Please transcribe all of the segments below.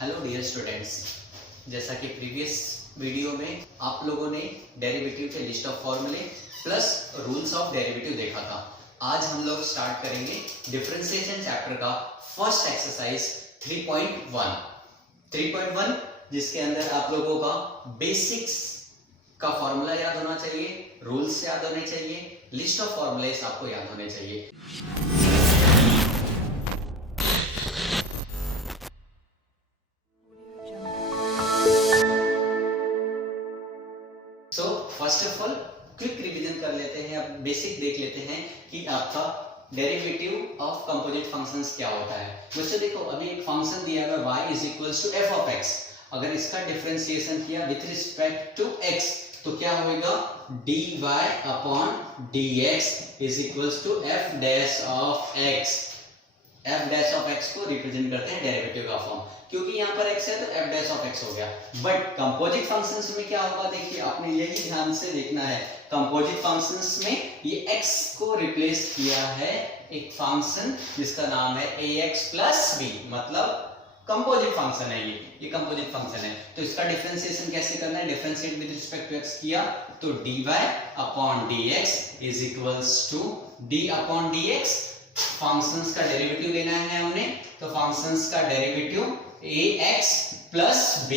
Hello dear students, जैसा कि previous video में आप लोगों ने डेरिवेटिव के लिस्ट ऑफ फॉर्मूले प्लस रूल्स ऑफ डेरिवेटिव देखा था। आज हम लोग स्टार्ट करेंगे डिफरेंशिएशन चैप्टर का फर्स्ट एक्सरसाइज 3.1 जिसके अंदर आप लोगों का बेसिक्स का फॉर्मूला याद होना चाहिए, रूल्स याद होने चाहिए, लिस्ट ऑफ फॉर्मूलेस आपको याद होने चाहिए। So first of all quick revision कर लेते हैं, अब बेसिक देख लेते हैं कि आपका डेरिवेटिव ऑफ कंपोजिट फंक्शंस क्या होता है। मुझसे देखो, अभी एक फंक्शन दिया हुआ y is equals to f of x। अगर इसका डिफरेंशिएशन किया विथ रिस्पेक्ट टू x तो क्या होगा, dy upon dx is equals to f dash of x। f dash of x को रिप्रेजेंट करते हैं डेरिवेटिव का फॉर्म, क्योंकि यहाँ पर x है तो f डैश ऑफ x हो गया। बट कंपोजिट फंक्शंस में क्या होगा, देखिए आपने यही ध्यान से देखना है। कंपोजिट फंक्शंस में ये x को रिप्लेस किया है एक फंक्शन जिसका नाम है ax प्लस b, मतलब कंपोजिट फंक्शन है ये कंपोजिट फंक्शन है। तो इसका डिफरेंशिएशन कैसे करना है, differentiate with respect to x किया तो dy upon dx is equals to d upon dx। Functions का डेरिवेटिव लेना है हमने, तो फंक्शंस का derivative ax plus b,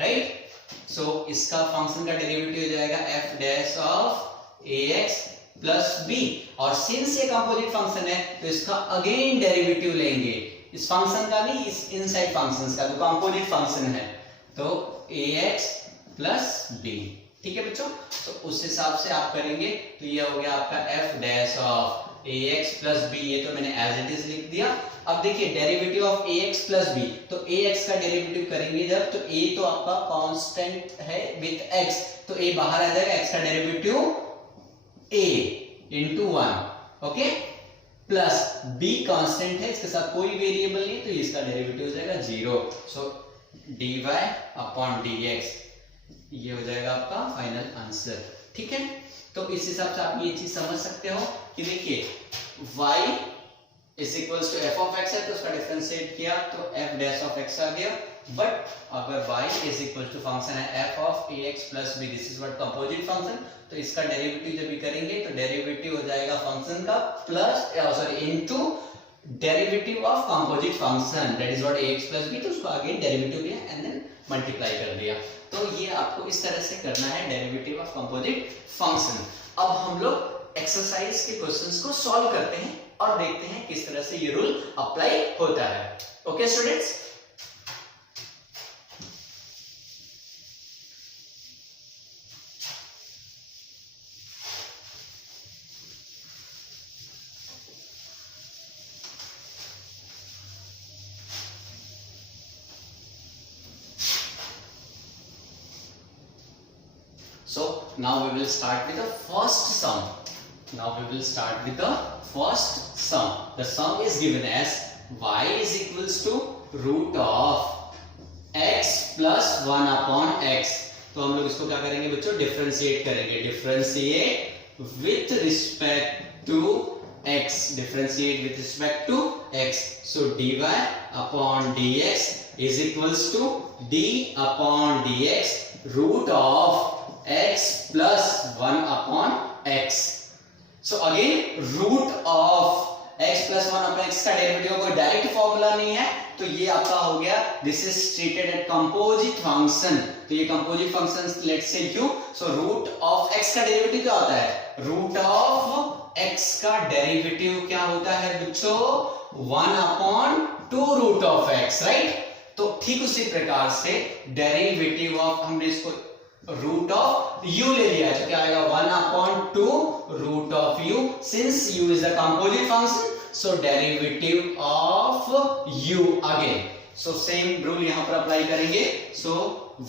right. So इसका फंक्शन का डेरिवेटिव हो जाएगा f dash of ax plus b, और सिंस ये कंपोजिट फंक्शन है तो इसका अगेन डेरिवेटिव लेंगे, इस फंक्शन का नहीं, इस इनसाइड फंक्शंस का, तो कंपोजिट फंक्शन है तो ax प्लस b। ठीक है बच्चों, तो उस हिसाब से आप करेंगे तो ये हो गया आपका f dash of ax plus b, ये तो मैंने एज इट इज लिख दिया। अब देखिए derivative of ax plus b, तो ax का डेरिवेटिव करेंगे जब, तो a तो आपका कांस्टेंट है विथ x, तो a बाहर आ जाएगा, x का derivative a into 1, okay, plus b constant है, इसके साथ कोई वेरिएबल नहीं, तो इसका डेरिवेटिव हो जाएगा 0। सो dy अपॉन dx ये हो जाएगा आपका फाइनल आंसर। ठीक है, तो इस हिसाब से आप ये चीज समझ सकते हो कि देखिए y is equals to f of x है, तो उसका डिफरेंशिएट किया तो f डैश ऑफ x आ गया। बट अगर y is equals to function है f of ax plus b, this is what composite function, तो इसका डेरिवेटिव जब भी करेंगे तो डेरिवेटिव हो जाएगा फंक्शन का plus sorry into derivative of composite function, that is what ax plus b, तो उसको अगेन डेरिवेटिव लिया एंड देन मल्टीप्लाई कर दिया। तो ये आपको इस तरह से करना है डेरिवेटिव ऑफ कंपोजिट फंक्शन। अब हम लोग एक्सरसाइज के क्वेश्चंस को सॉल्व करते हैं और देखते हैं किस तरह से ये रूल अप्लाई होता है। Okay students, so now we will start with the first sum. The sum is given as y is equals to root of x plus 1 upon x। तो हम लोग इसको क्या करेंगे बच्चों, डिफरेंशिएट करेंगे, differentiate with respect to x, differentiate with respect to x। So dy upon dx is equals to d upon dx root of x plus 1 upon x। So again root of x plus 1 upon x का derivative कोई direct formula नहीं है, तो ये आपका हो गया, this is treated at composite function. तो ये composite function let's say u, so root of x का डेरिवेटिव क्या होता है, रूट ऑफ x का डेरिवेटिव क्या होता है बच्चों, 1 upon 2 root of x, right. तो ठीक उसी प्रकार से डेरिवेटिव ऑफ, हमने इसको रूट ऑफ u ले लिया है, तो क्या आएगा 1 upon 2 root of u, since u is a composite function, so derivative of u again. So same rule यहां पर अप्लाई करेंगे। So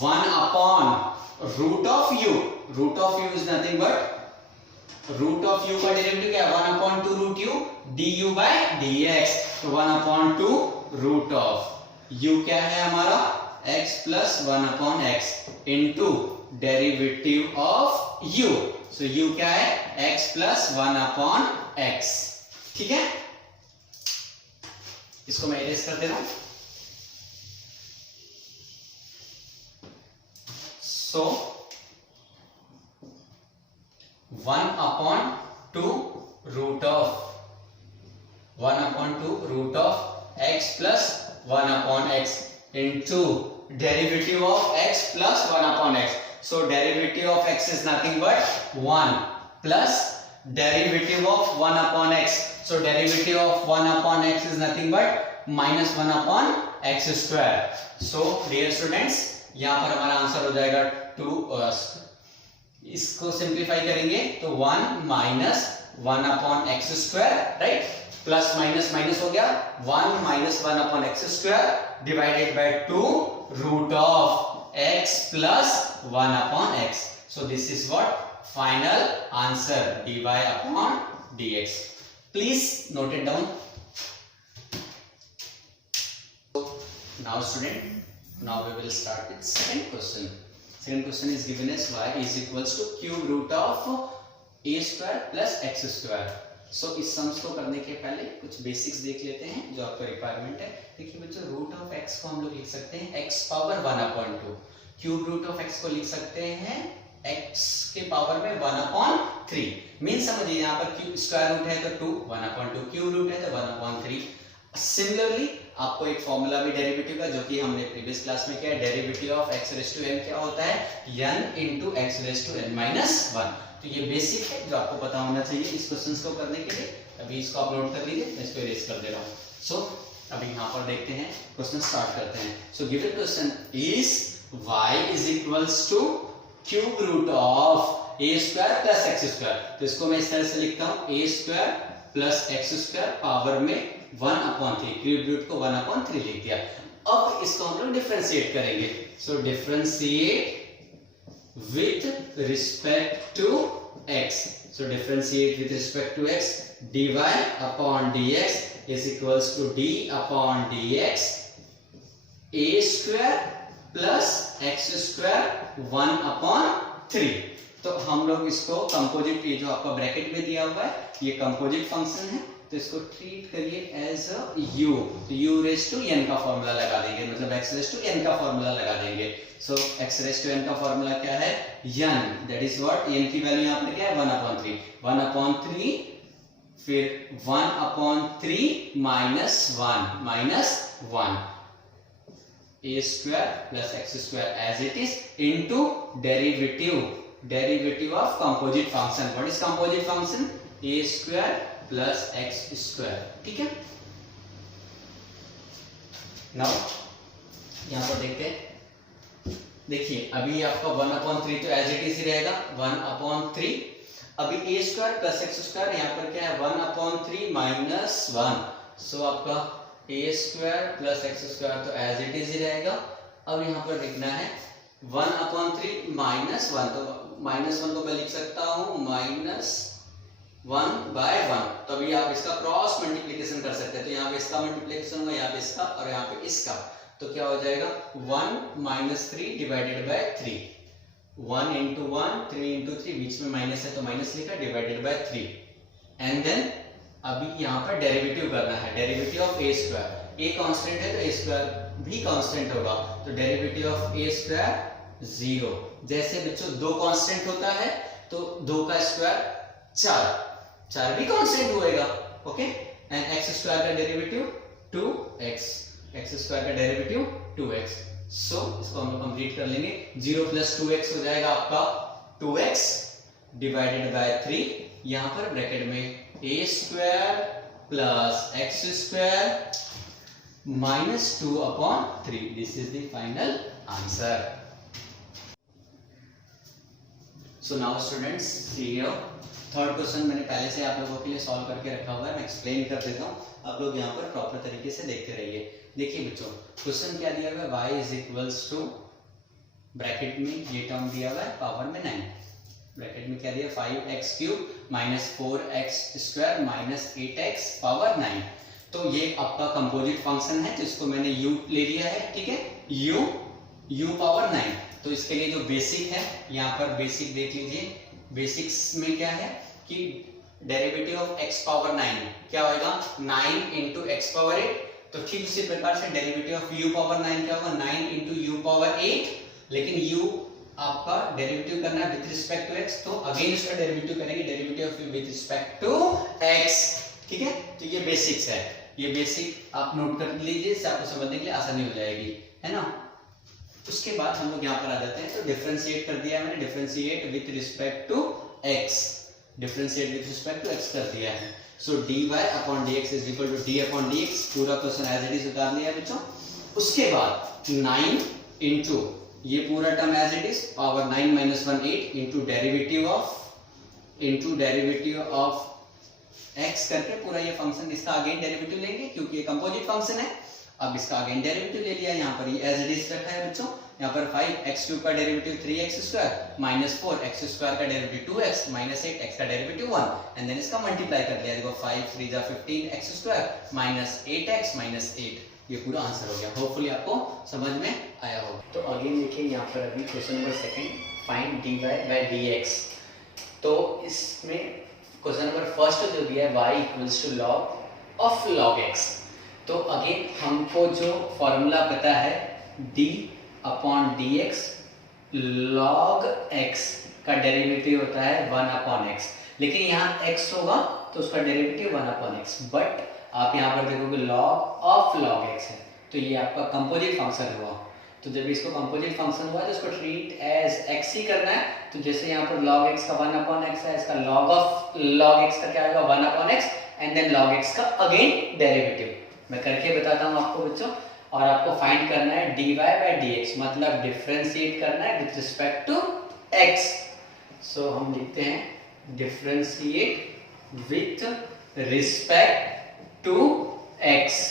1 upon root of u, root of u is nothing but root of u का derivative क्या है, 1 upon 2 root u du by dx। तो 1 upon 2 root of u क्या है हमारा, x plus 1 upon x into derivative of u, so u क्या है, x plus 1 upon x। ठीक है, इसको मैं इरेज कर दे रहा हूं। So 1/2 root of x plus 1/x into derivative of x plus 1/x. So derivative of x is nothing but 1 plus derivative of 1/x. So derivative of 1/x is nothing but minus 1/x square. So dear students, यहाँ पर हमारा answer हो जाएगा 2. इसको simplify करेंगे तो 1 minus 1/x square, right, plus minus minus हो गया 1 minus 1/x square divided by 2 root of x plus 1/x. So this is what final answer, dy/dx. Please note it down. Now student, now we will start with second question. Second question is given as y is equals to cube root of a square plus x square. So इस sums को करने के पहले कुछ basics देख लेते हैं जो आपका रिक्वायरमेंट है. देखिए बच्चों, रूट ऑफ x को हम लोग लिख सकते हैं x power 1/2. Cube root of x को लिख सकते हैं x के पावर में 1/3. मीन समझिए यहाँ पर क्यूब स्क्वायर रूट है तो 2, 1/2 क्यूब रूट है तो 1/3. सिमिलरली आपको एक फॉर्मूला भी डेरिवेटिव का, जो कि हमने प्रीवियस क्लास में किया है, derivative of x raise to n क्या होता है, n into x raise to n minus 1. तो ये बेसिक है जो आपको पता होना चाहिए इस क्वेश्चंस को करने के लिए. अभी इसको आप नोट कर लीजिए, मैं इसको इरेज कर दे रहा हूँ. सो अभी यहाँ पर देखते हैं, क्वेश्चन स्टार्ट करते हैं. So given question is y is equals to cube root of a square plus x square. तो इसको मैं इस तरह से लिखता हूँ, a square plus x square power में 1/3. क्यूब रूट को 1/3 लिख दिया. अब इसको हम लोग डिफरेंशिएट करेंगे. सो differentiate with respect to x. So differentiate with respect to x. dy upon dx is equals to d upon dx a square plus x square 1/3. तो हम लोग इसको कंपोजिट, ये जो आपका ब्रैकेट में दिया हुआ है ये कंपोजिट फंक्शन है, तो इसको ट्रीट करिए एज अ u. तो u रेज़ टू n का फॉर्मूला लगा देंगे, मतलब x रेज़ टू n का फॉर्मूला लगा देंगे. So x raise to n का फॉर्मूला क्या है, n, that is what, n की वैल्यू यहाँ पर क्या है 1/3. 1/3 फिर 1/3 minus 1 a square plus x square as it is into derivative of composite function. What is composite function, a square plus x square. ठीक है. नाउ यहां पर देखते हैं. देखिए अभी आपका 1/3 तो एज इट इज ही रहेगा 1/3. अभी a square plus x square, यहाँ पर क्या है 1/3 माइनस 1. सो आपका a square plus x square तो एज इट इज ही रहेगा. अब यहाँ पर लिखना है 1/3 माइनस 1, तो माइनस 1 को मैं लिख सकता हूँ माइनस 1/1. तो अभी आप इसका क्रॉस मल्टीप्लिकेशन कर सकते हैं. तो यहाँ पे इसका मल्टीप्लिकेशन होगा, यहाँ पे इसका और यहाँ पे इसका. तो क्या हो जाएगा 1 minus 3 divided by 3. 1 into 1 3 into 3, बीच में माइनस है तो माइनस लिखा, डिवाइडेड बाय 3. एंड देन अभी यहाँ पर डेरिवेटिव करना है, derivative of a square. a constant है तो a स्क्वायर भी कांस्टेंट होगा, तो डेरिवेटिव ऑफ a स्क्वायर 0. जैसे बच्चों 2 कांस्टेंट होता है तो 2 का स्क्वायर 4 भी कांस्टेंट होएगा. ओके. एंड x स्क्वायर का डेरिवेटिव 2x, x स्क्वायर का डेरिवेटिव 2x. सो इसको हम लोग कंप्लीट कर लेंगे. 0 प्लस 2x हो जाएगा आपका 2x डिवाइडेड बाय 3. यहाँ पर ब्रैकेट में a square plus x square minus 2/3. This is the final answer. So now students, see here third question मैंने पहले से आप लोगों के लिए सॉल्व करके रखा हुआ है, मैं एक्सप्लेन कर देता हूँ. आप लोग यहाँ पर प्रॉपर तरीके से देखते रहिए. देखिए बच्चों, क्वेश्चन क्या दिया हुआ है, y is equals to, bracket में ये टर्म दिया हुआ है पावर में 9, ब्रैकेट में क्या दिया 5x cube minus 4x square minus 8x power 9. तो ये आपका कंपोजिट फंक्शन है, तो इसको मैंने u ले लिया है. ठीक है, u पावर 9. तो इसके लिए जो बेसिक है, यहाँ पर बेसिक देख लीजिए. बेसिक्स में क्या है कि डेरिवेटिव ऑफ x पावर 9 क्या होगा 9 into x पावर 8. तो ठीक उसी प्रकार से डेरिवेटिव ऑफ u पावर 9 क्या होगा 9 into u पावर 8. लेकिन u आपका डेरिवेटिव करना है विद रिस्पेक्ट टू x, तो अगेन उसका डेरिवेटिव करेंगे, derivative of with respect to x, ठीक है। तो ये बेसिक्स है, ये बेसिक आप नोट कर लीजिए, इससे आपको समझने के लिए आसानी हो जाएगी, है ना। उसके बाद हम लोग यहाँ पर आ जाते हैं, तो डिफरेंशिएट कर दिया मैंने, differentiate with respect to x, differentiate with respect to x कर दिया है। So dy upon dx is equal to d upon dx, पूरा क्वेश्चन एज इट इज उतार लिया बच्चों। उसके बाद 9 इंटू ये पूरा term as it is, power 9 minus 1 8 into derivative of x करके पूरा ये फंक्शन, इसका अगेन डेरिवेटिव लेंगे क्योंकि ये कंपोजिट फंक्शन है। अब इसका अगेन डेरिवेटिव ले लिया, यहाँ पर ये एज इट इज रखा है बच्चों। यहाँ पर 5x³ का डेरिवेटिव 3x² माइनस 4x² का डेरिवेटिव 2x माइनस 8x का डेरिवेटिव 1, एंड देन इसका मल्टीप्लाई कर दिया, देखो 5 3 जा 15x² माइनस 8x माइनस 8, ये पूरा आंसर हो गया। होपफुली आपको समझ में आया होगा। तो अगेन देखिए यहाँ पर अभी question number second, find dy by dx। तो इसमें क्वेश्चन नंबर फर्स्ट जो दिया है y equals to log of log x। तो अगेन हमको जो फॉर्मूला पता है d upon dx log x का डेरिवेटिव होता है 1 अपॉन x, लेकिन यहाँ x होगा तो उसका डेरिवेटिव 1 अपॉन x, बट आप यहाँ पर देखोगे log ऑफ log x है, तो ये आपका कंपोजिट फंक्शन हुआ। तो जब इसको कंपोजिट फंक्शन हुआ तो इसको ट्रीट एज x ही करना है। तो जैसे यहाँ पर log x का 1 अपॉन x है, इसका log ऑफ log x का क्या आएगा 1 upon x, and then log x का अगेन डेरिवेटिव। मैं करके बताता हूँ आपको बच्चों, और आपको फाइंड करना है dy बाय dx, मतलब डिफरेंशिएट करना है with respect to x। So हम लिखते हैं differentiate with respect to x।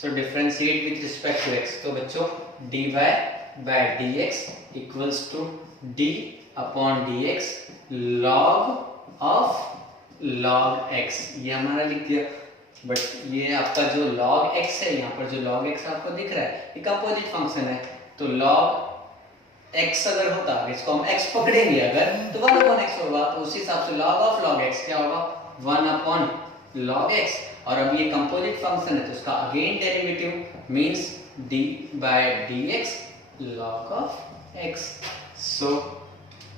So differentiate with respect to x, तो बच्चों dy by dx equals to d upon dx log of log x, ये हमारा लिख दिया। बट ये आपका जो log x है, यहाँ पर जो log x आपको दिख रहा है, ये कंपोजिट फंक्शन है। तो log x अगर होता, इसको हम x पकड़ेंगे अगर, तो 1 अपॉन x होगा, तो उसी हिसाब से log ऑफ log x क्या होगा 1 अपॉन log x। और अब ये कंपोजिट फंक्शन है तो उसका again derivative means d by dx log of x। So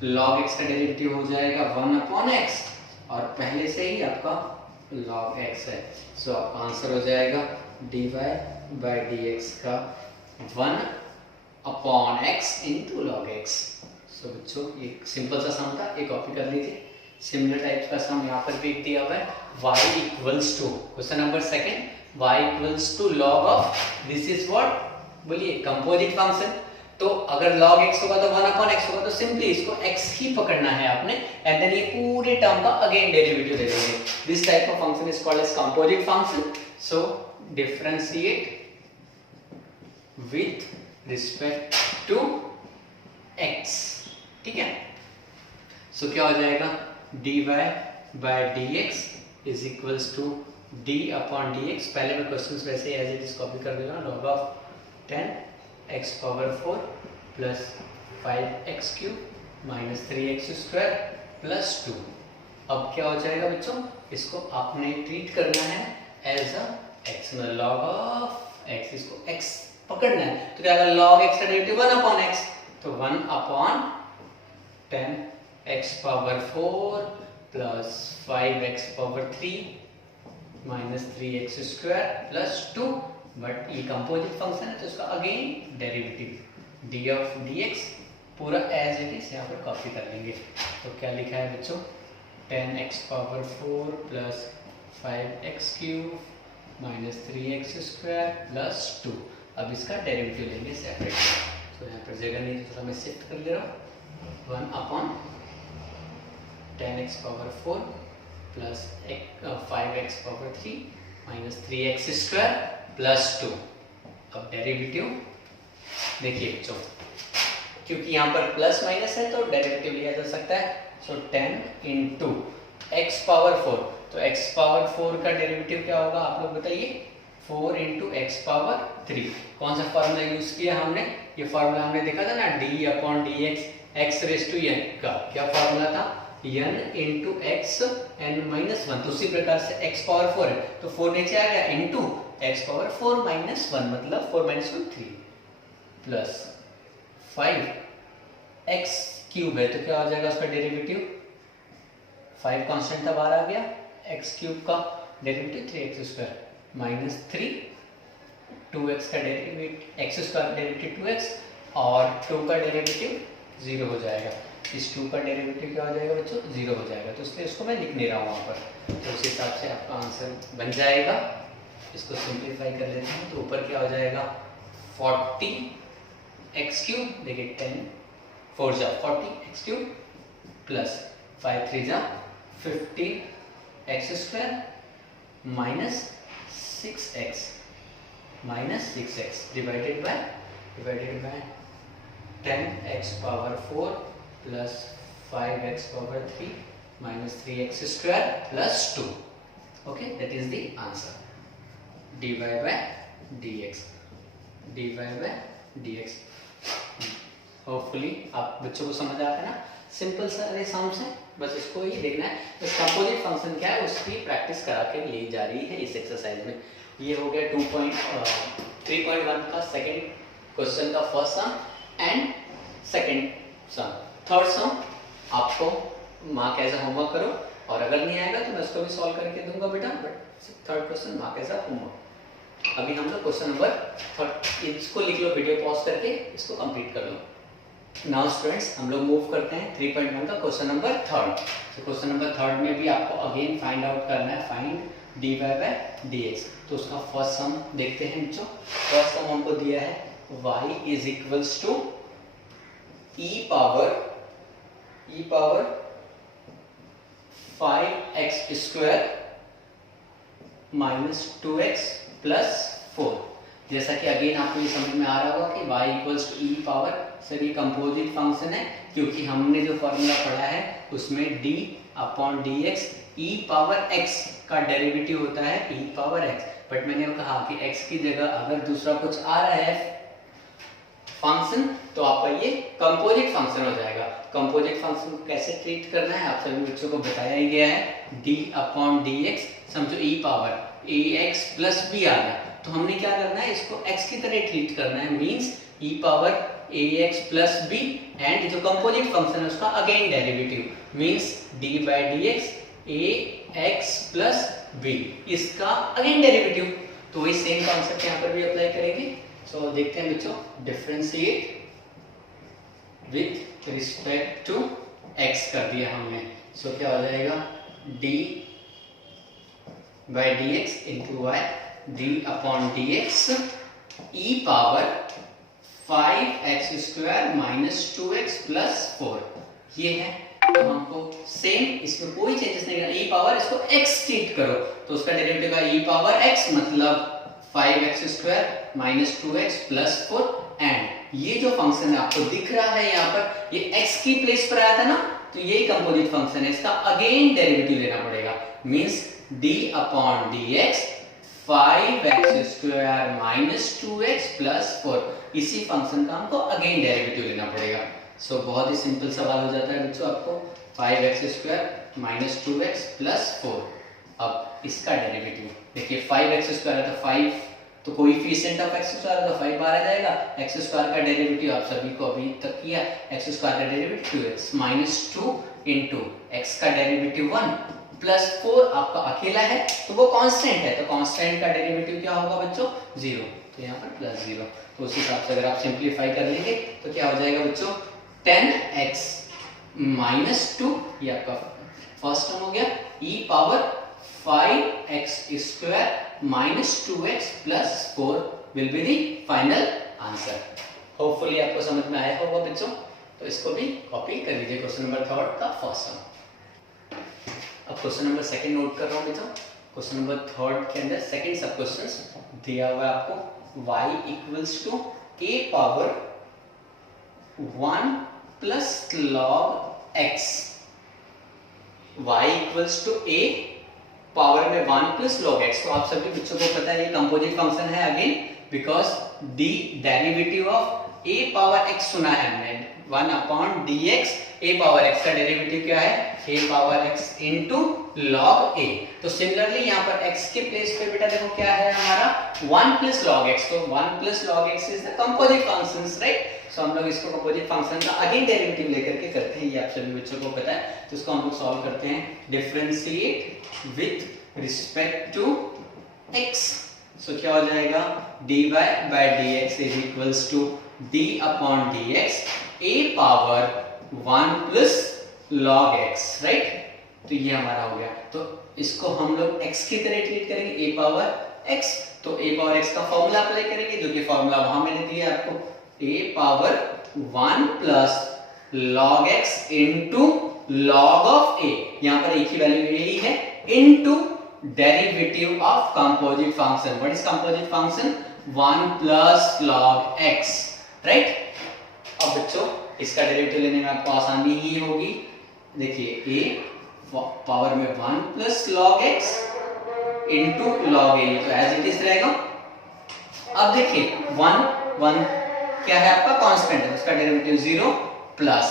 log x का डेरिवेटिव हो जाएगा 1 अपॉन x, और पहले से ही आपका log x है। सो आपका आंसर हो जाएगा dy बाय dx का 1 upon x into log x। सो बच्चों ये सिंपल सा सम था, ये कॉपी कर लीजिए। सिमिलर टाइप का सम यहाँ पर भी दिया हुआ है, y equals to, question number second, y equals to log of, this is what, बोलिए कंपोजिट फंक्शन। तो अगर log x होगा तो 1 अपॉन x होगा, तो सिंपली इसको x ही पकड़ना है आपने, एंड देन ये पूरे टर्म का अगेन डेरिवेटिव ले लेंगे। This type of function is called as composite function. So differentiate with respect to x, ठीक है। सो क्या हो जाएगा dy by dx is equals to d upon dx। पहले मैं क्वेश्चंस वैसे एज इट इज कॉपी कर देना, log of 10x power 4 plus 5x³ minus 3x² plus 2। अब क्या हो जाएगा बच्चों, इसको आपने ट्रीट करना है एज अ x, मतलब log ऑफ x, इसको x पकड़ना है। तो क्या होगा log x का डेरिवेटिव 1 अपॉन x, तो 1 upon 10x power 4 plus 5x power 3 minus 3x² plus 2। But ये कंपोजिट फंक्शन है तो इसका again derivative d of dx पूरा एज इट इज यहाँ पर कॉपी कर लेंगे। तो क्या लिखा है बच्चों 10x power 4 plus 5x³ minus 3x² plus 2। अब इसका डेरिवेटिव लेंगे सेपरेट, तो यहाँ पर जगह नहीं तो थोड़ा मैं शिफ्ट कर ले रहा हूँ। 1 upon 10x power 4 plus 5x power 3 minus 3x² plus 2। अब डेरिवेटिव देखिए बच्चों, क्योंकि यहाँ पर प्लस माइनस है तो डेरिवेटिव लिया जा सकता है। सो 10 इंटू एक्स पावर 4, तो x पावर 4 का डेरिवेटिव क्या होगा आप लोग बताइए, 4 इंटू एक्स पावर 3। कौन सा फॉर्मूला यूज किया हमने, ये फॉर्मूला हमने देखा था ना d upon d x raise to n का क्या फॉर्मूला था, n into x n minus 1। तो उसी प्रकार से x पावर 4 है तो 4 नीचे आ गया इंटू x पावर 4 माइनस 1, मतलब 4 माइनस 1 3 प्लस 5 एक्स क्यूब है तो क्या हो जाएगा उसका डेरिवेटिव, 5 कांस्टेंट था बाहर आ गया, एक्स क्यूब का डेरिवेटिव 3x² माइनस 3, 2x का डेरिवेटिव, एक्स स्क्वायर का डेरिवेटिव 2x और 2 का डेरिवेटिव 0 हो जाएगा। इस 2 का डेरिवेटिव क्या हो जाएगा बच्चों, 0 हो जाएगा, तो इसलिए इसको मैं लिख नहीं रहा हूँ वहाँ पर। तो उस हिसाब से आपका आंसर बन जाएगा। इसको सिंप्लीफाई कर लेते हैं तो ऊपर क्या हो जाएगा 40x³ देखिए 10 4 जा 40x³ प्लस 5 3 जा 15x² minus 6x divided by 10x power 4 plus 5x power 3 minus 3x² plus 2. Okay, that is the answer. dy by dx. Hopefully आप बच्चों को समझ आता है ना, सिंपल सा सम्स है, बस इसको ही देखना है। इस कंपोजिट फंक्शन क्या है उसकी प्रैक्टिस करा के ली जा रही है इस एक्सरसाइज में। ये हो गया 3.1 का सेकंड क्वेश्चन का first sum and second sum. Third sum आपको मार्क एज अ होमवर्क करो, और अगर नहीं आएगा तो मैं उसको भी सॉल्व करके दूंगा बेटा, but third question mark as a homework. अभी हम लोग क्वेश्चन नंबर थर्ड, इसको लिख लो वीडियो पॉज करके, इसको कंप्लीट कर लो। नाउ स्टूडेंट्स हम लोग मूव करते हैं 3.1 का क्वेश्चन नंबर थर्ड। तो क्वेश्चन नंबर थर्ड में भी आपको अगेन फाइंड आउट करना है, फाइंड dy by dx। तो उसका फर्स्ट सम देखते हैं बच्चों। फर्स्ट सम हमको दिया है y is equals to e power 5x² minus 2x plus 4। जैसा कि अगेन आपको ये समझ में आ रहा होगा कि y equals to e power, sir ये कंपोजिट फंक्शन है क्योंकि हमने जो फॉर्मूला पढ़ा है उसमें d upon dx e power x का डेरिवेटिव होता है e पावर x, बट मैंने कहा कि x की जगह अगर दूसरा कुछ आ रहा है फंक्शन तो आपका ये कंपोजिट फंक्शन हो जाएगा। कंपोजिट फंक्शन को कैसे ट्रीट करना है आप सभी बच्चों को बताया ही गया है। d अपॉन dx, समझो e power ax plus b आ गया, तो हमने क्या करना है इसको x की तरह ट्रीट करना है, means e power ax plus b and जो कंपोजिट फंक्शन है उसका again derivative means d by dx ax plus b, इसका अगेन डेरिवेटिव। तो वही सेम कॉन्सेप्ट यहाँ पर भी अप्लाई करेंगे। सो देखते हैं बच्चों, differentiate with respect to x कर दिया हमने। सो क्या हो जाएगा d by dx into y, d upon dx e power 5x² minus 2x plus 4, ये है। तो हमको सेम इसमें कोई चेंजेस नहीं करना, e पावर इसको x ट्रीट करो तो उसका डेरिवेटिव का e पावर x मतलब 5x² minus 2x plus 4, and ये जो फंक्शन आपको दिख रहा है यहाँ पर, ये x की प्लेस पर आया था ना, तो यही कंपोजिट फंक्शन है, इसका अगेन डेरिवेटिव लेना पड़ेगा, means d upon dx 5x² minus 2x plus 4, इसी फंक्शन का हमको अगेन डेरिवेटिव लेना पड़ेगा। सो बहुत ही सिंपल सवाल हो जाता है बच्चों, आपको 5x² माइनस 2x प्लस 4, अब इसका डेरिवेटिव देखिए 5x² है तो 5 तो कोएफिशिएंट ऑफ x² है तो 5 बाहर आ जाएगा, x² का डेरिवेटिव आप सभी को अभी तक किया, x² का derivative 2x minus 2 into x का डेरिवेटिव 1 प्लस 4 आपका अकेला है तो वो कांस्टेंट है, तो कांस्टेंट का डेरिवेटिव क्या होगा बच्चों 0, तो यहाँ पर प्लस 0। तो उस हिसाब से अगर आप सिंप्लीफाई कर लेंगे तो क्या हो जाएगा बच्चों 10x माइनस 2, ये आपका फर्स्ट टर्म हो गया, e power 5x² minus 2x plus 4 will be the final answer. Hopefully आपको समझ में आया होगा बच्चों, तो इसको भी कॉपी कर लीजिए क्वेश्चन नंबर थर्ड का फर्स्ट टर्म। अब क्वेश्चन नंबर सेकंड नोट कर रहा हूँ बच्चों। क्वेश्चन नंबर थर्ड के अंदर सेकंड सब क्वेश्चन दिया हुआ है आपको y equals to a power 1 plus log x, y equals to a power में 1 प्लस log x। तो आप सभी बच्चों को पता है ये कंपोजिट फंक्शन है again, because the derivative of a power x सुना है हमने, 1 upon dx a power x का डेरिवेटिव क्या है a power x into log a। तो सिमिलरली यहाँ पर x के प्लेस पे बेटा देखो क्या है हमारा 1 प्लस log x। तो 1 plus log x is the composite functions, right. So हम लोग इसको कंपोजिट फंक्शन का अगेन डेरिवेटिव लेकर के करते हैं, ये आप सभी बच्चों को पता है। तो इसको हम लोग सॉल्व करते हैं, differentiate with respect to x। So क्या हो जाएगा, dy by dx is equals to d upon dx a power 1 plus log x, right. तो ये हमारा हो गया। तो इसको हम लोग x की तरह ट्रीट करेंगे, a पावर x। तो a पावर x का फॉर्मूला अप्लाई करेंगे, जो कि फॉर्मूला वहां मैंने दिया आपको, a power 1 plus log x into log of a। यहां पर a की वैल्यू यही है, into derivative of composite function. What is composite function, 1 plus log x, right. अब बच्चों इसका डेरिवेटिव लेने में आपको आसानी ही होगी। देखिए a पावर में 1 plus log x into log a, तो एज इट इज रहेगा। अब देखिए 1 क्या है आपका कांस्टेंट है, उसका derivative 0 plus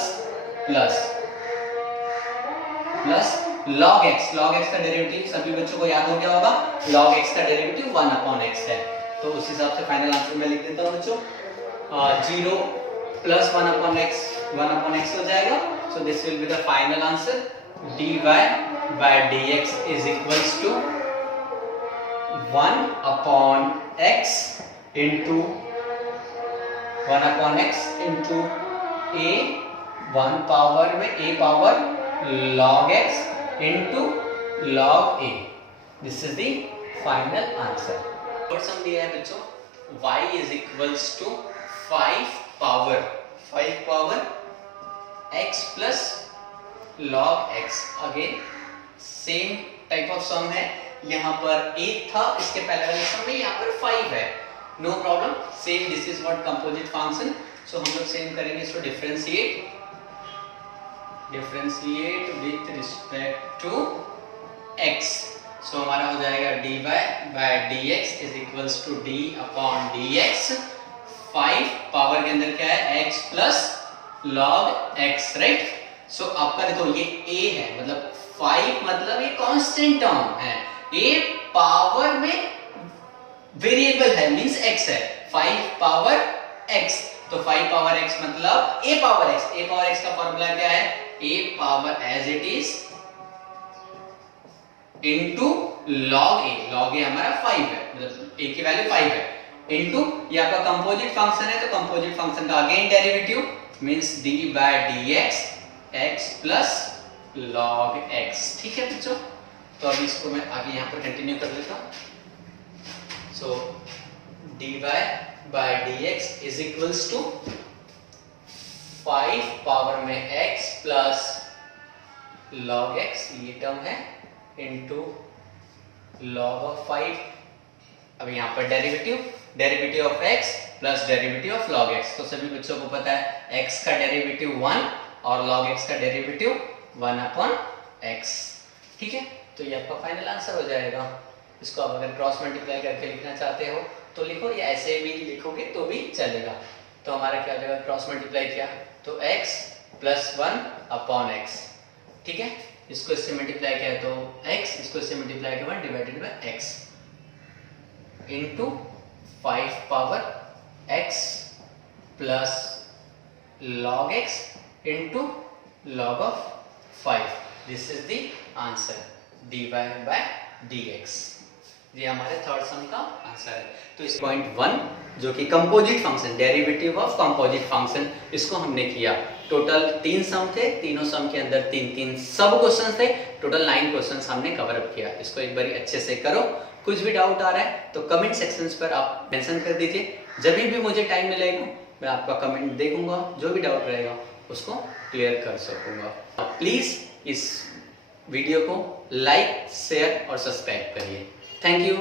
log x। log x का डेरिवेटिव सभी बच्चों को याद हो गया होगा, log x का डेरिवेटिव 1 अपॉन x है। तो उस हिसाब से फाइनल आंसर मैं लिख देता हूं बच्चों, 0 प्लस 1 अपॉन x हो जाएगा। So this will be the final answer, dy by dx is equals to 1 upon x into a 1 power में a power log x into log a। This is the final answer। और सम दिया है बच्चों, y is equals to 5 power x plus log x। Again same type of sum है, यहाँ पर 8 था इसके पहले वाले सम में, यहाँ पर 5 है, no problem, same. This is what composite function. So हम लोग सेम करेंगे इसको, differentiate with respect to x। So हमारा हो जाएगा dy by dx is equals to d upon dx। 5 power के अंदर क्या है, x plus log x, right. So आपका देखो ये a है, मतलब 5 मतलब ये कांस्टेंट टर्म है, a पावर में वेरिएबल है, मींस x है, 5 पावर x। तो 5 पावर x मतलब a पावर x का फॉर्मूला क्या है, a power as it is into log a हमारा 5 है, मतलब a की वैल्यू 5 है, इनटू ये आपका कंपोजिट फंक्शन है, तो कंपोजिट फंक्शन का again derivative means d by dx x plus log x, ठीक है बच्चों। तो अभी इसको मैं आगे यहाँ पर कंटिन्यू कर लेता हूँ। So dy by dx is equals to 5 power में x प्लस log x, ये टर्म है, इनटू log ऑफ 5। अब यहाँ पर derivative of x plus derivative of log x। तो सभी बच्चों को पता है x का डेरिवेटिव 1 और log x का डेरिवेटिव 1 अपॉन x, ठीक है। तो ये आपका फाइनल आंसर हो जाएगा। इसको आप अगर क्रॉस मल्टीप्लाई करके लिखना चाहते हो तो लिखो, या ऐसे भी लिखोगे तो भी चलेगा। तो हमारा क्या हो जाएगा, क्रॉस मल्टीप्लाई किया तो x प्लस 1 अपॉन x, ठीक है। इसको इससे मल्टीप्लाई किया तो x, इसको इससे मल्टीप्लाई किया 1 divided by x into 5 power x plus log x into log of 5। This is the answer, dy by dx। ये हमारे थर्ड सम का आंसर है। तो इस पॉइंट 1 जो कि composite function, derivative of composite function, इसको हमने किया। टोटल 3 सम थे, तीनों सम के अंदर 3 सब क्वेश्चन थे, टोटल 9 क्वेश्चन हमने कवर अप किया। इसको एक बार अच्छे से करो। कुछ भी डाउट आ रहा है तो कमेंट सेक्शंस पर आप मेंशन कर दीजिए, जब भी मुझे टाइम मिलेगा मैं आपका कमेंट देखूंगा, जो भी डाउट रहेगा उसको क्लियर कर सकूंगा। प्लीज इस वीडियो को लाइक, शेयर और सब्सक्राइब करिए। Thank you.